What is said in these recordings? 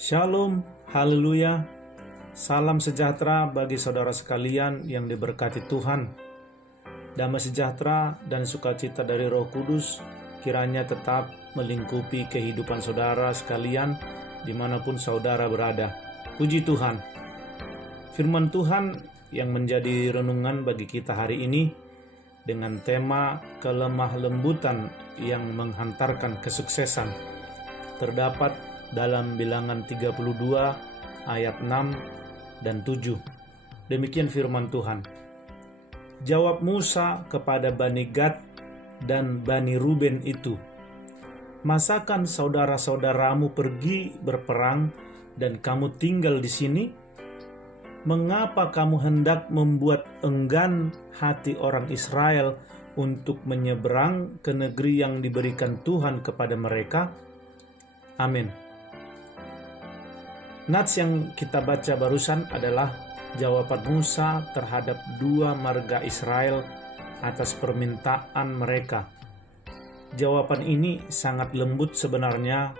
Shalom, haleluya, salam sejahtera bagi saudara sekalian yang diberkati Tuhan. Damai sejahtera dan sukacita dari Roh Kudus kiranya tetap melingkupi kehidupan saudara sekalian dimanapun saudara berada. Puji Tuhan. Firman Tuhan yang menjadi renungan bagi kita hari ini dengan tema kelemah lembutan yang menghantarkan kesuksesan terdapat dalam Bilangan 32 ayat 6 dan 7. Demikian firman Tuhan. Jawab Musa kepada Bani Gad dan Bani Ruben itu, masakan saudara-saudaramu pergi berperang dan kamu tinggal di sini? Mengapa kamu hendak membuat enggan hati orang Israel untuk menyeberang ke negeri yang diberikan Tuhan kepada mereka? Amin. Nats yang kita baca barusan adalah jawaban Musa terhadap dua marga Israel atas permintaan mereka. Jawaban ini sangat lembut sebenarnya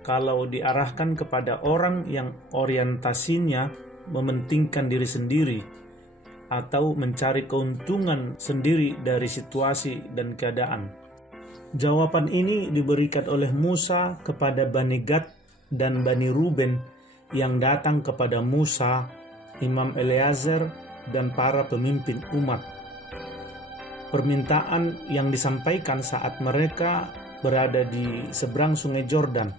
kalau diarahkan kepada orang yang orientasinya mementingkan diri sendiri atau mencari keuntungan sendiri dari situasi dan keadaan. Jawaban ini diberikan oleh Musa kepada Bani Gad dan Bani Ruben yang datang kepada Musa, Imam Eleazar, dan para pemimpin umat. Permintaan yang disampaikan saat mereka berada di seberang sungai Yordan.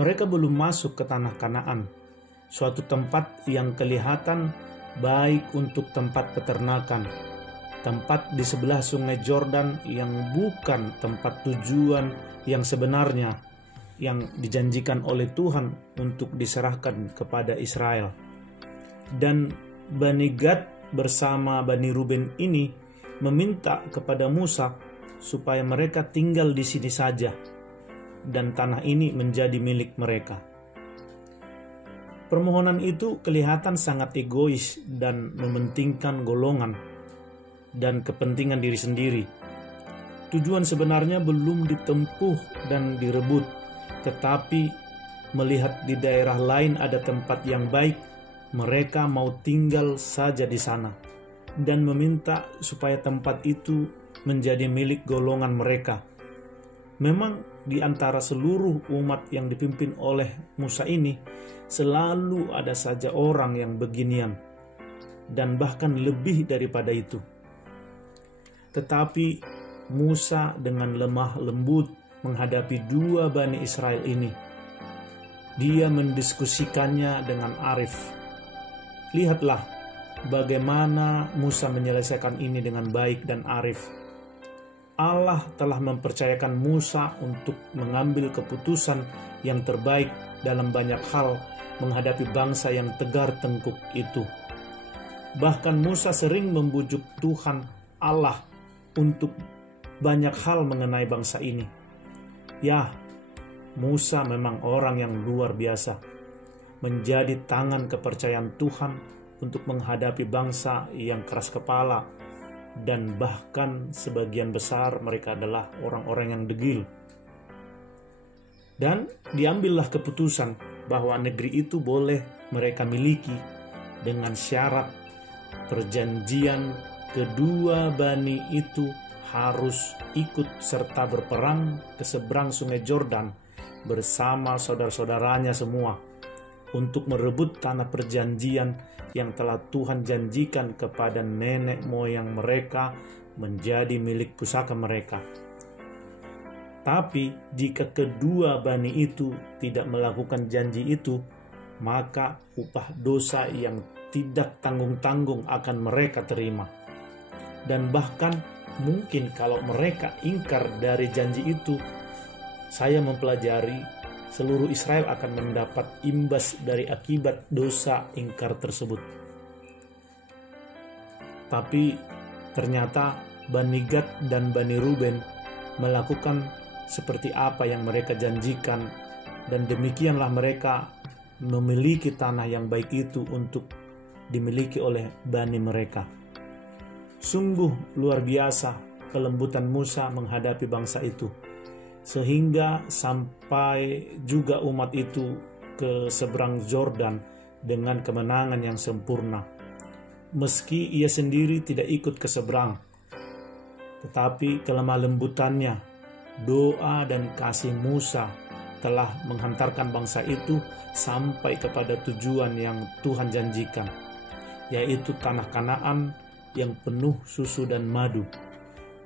Mereka belum masuk ke tanah Kanaan, suatu tempat yang kelihatan baik untuk tempat peternakan, tempat di sebelah sungai Yordan yang bukan tempat tujuan yang sebenarnya yang dijanjikan oleh Tuhan untuk diserahkan kepada Israel. Dan Bani Gad bersama Bani Ruben ini meminta kepada Musa supaya mereka tinggal di sini saja dan tanah ini menjadi milik mereka. Permohonan itu kelihatan sangat egois dan mementingkan golongan dan kepentingan diri sendiri. Tujuan sebenarnya belum ditempuh dan direbut, tetapi melihat di daerah lain ada tempat yang baik, mereka mau tinggal saja di sana dan meminta supaya tempat itu menjadi milik golongan mereka. Memang di antara seluruh umat yang dipimpin oleh Musa ini selalu ada saja orang yang beginian dan bahkan lebih daripada itu. Tetapi Musa dengan lemah lembut menghadapi dua Bani Israel ini. Dia mendiskusikannya dengan arif. Lihatlah bagaimana Musa menyelesaikan ini dengan baik dan arif. Allah telah mempercayakan Musa untuk mengambil keputusan yang terbaik dalam banyak hal menghadapi bangsa yang tegar tengkuk itu. Bahkan Musa sering membujuk Tuhan Allah untuk banyak hal mengenai bangsa ini. Ya, Musa memang orang yang luar biasa, menjadi tangan kepercayaan Tuhan untuk menghadapi bangsa yang keras kepala, dan bahkan sebagian besar mereka adalah orang-orang yang degil. Dan diambillah keputusan bahwa negeri itu boleh mereka miliki dengan syarat perjanjian kedua bani itu harus ikut serta berperang ke seberang sungai Yordan bersama saudara-saudaranya semua untuk merebut tanah perjanjian yang telah Tuhan janjikan kepada nenek moyang mereka menjadi milik pusaka mereka. Tapi jika kedua bani itu tidak melakukan janji itu, maka upah dosa yang tidak tanggung-tanggung akan mereka terima. Dan bahkan mungkin kalau mereka ingkar dari janji itu, saya mempelajari seluruh Israel akan mendapat imbas dari akibat dosa ingkar tersebut. Tapi ternyata Bani Gad dan Bani Ruben melakukan seperti apa yang mereka janjikan, dan demikianlah mereka memiliki tanah yang baik itu untuk dimiliki oleh bani mereka. Sungguh luar biasa kelembutan Musa menghadapi bangsa itu, sehingga sampai juga umat itu ke seberang Yordan dengan kemenangan yang sempurna. Meski ia sendiri tidak ikut ke seberang, tetapi kelemah lembutannya, doa dan kasih Musa telah menghantarkan bangsa itu sampai kepada tujuan yang Tuhan janjikan, yaitu tanah Kanaan yang penuh susu dan madu,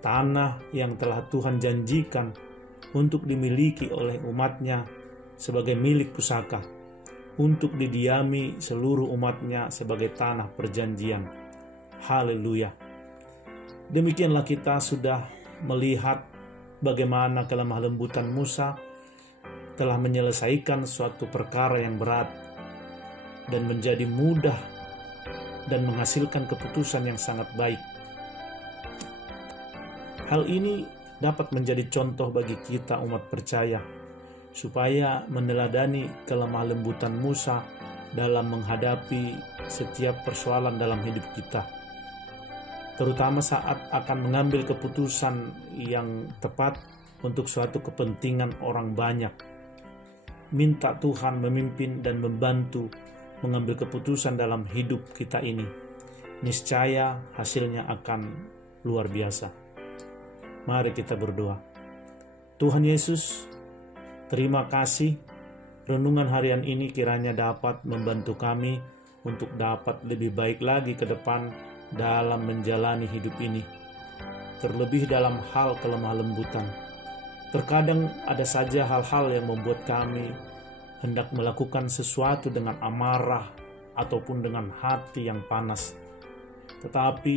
tanah yang telah Tuhan janjikan untuk dimiliki oleh umatnya sebagai milik pusaka, untuk didiami seluruh umatnya sebagai tanah perjanjian. Haleluya. Demikianlah kita sudah melihat bagaimana kelemah lembutan Musa telah menyelesaikan suatu perkara yang berat dan menjadi mudah dan menghasilkan keputusan yang sangat baik. Hal ini dapat menjadi contoh bagi kita umat percaya, supaya meneladani kelemah lembutan Musa dalam menghadapi setiap persoalan dalam hidup kita, terutama saat akan mengambil keputusan yang tepat untuk suatu kepentingan orang banyak. Minta Tuhan memimpin dan membantu mengambil keputusan dalam hidup kita ini. Niscaya hasilnya akan luar biasa. Mari kita berdoa. Tuhan Yesus, terima kasih. Renungan harian ini kiranya dapat membantu kami untuk dapat lebih baik lagi ke depan dalam menjalani hidup ini, terlebih dalam hal kelemah lembutan. Terkadang ada saja hal-hal yang membuat kami hendak melakukan sesuatu dengan amarah ataupun dengan hati yang panas. Tetapi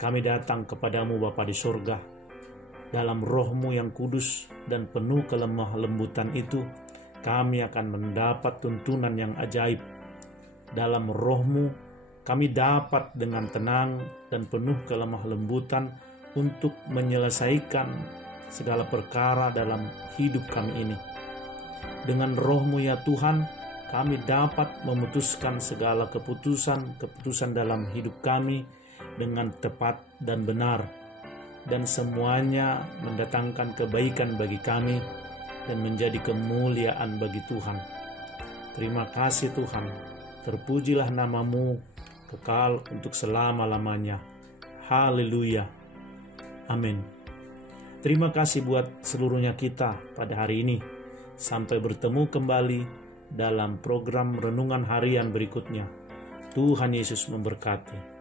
kami datang kepadamu Bapa di surga. Dalam roh-Mu yang kudus dan penuh kelemah lembutan itu, kami akan mendapat tuntunan yang ajaib. Dalam roh-Mu, kami dapat dengan tenang dan penuh kelemah lembutan untuk menyelesaikan segala perkara dalam hidup kami ini. Dengan roh-Mu ya Tuhan, kami dapat memutuskan segala keputusan dalam hidup kami dengan tepat dan benar, dan semuanya mendatangkan kebaikan bagi kami dan menjadi kemuliaan bagi Tuhan. Terima kasih Tuhan, terpujilah nama-Mu kekal untuk selama-lamanya. Haleluya. Amin. Terima kasih buat seluruhnya kita pada hari ini. Sampai bertemu kembali dalam program Renungan Harian berikutnya. Tuhan Yesus memberkati.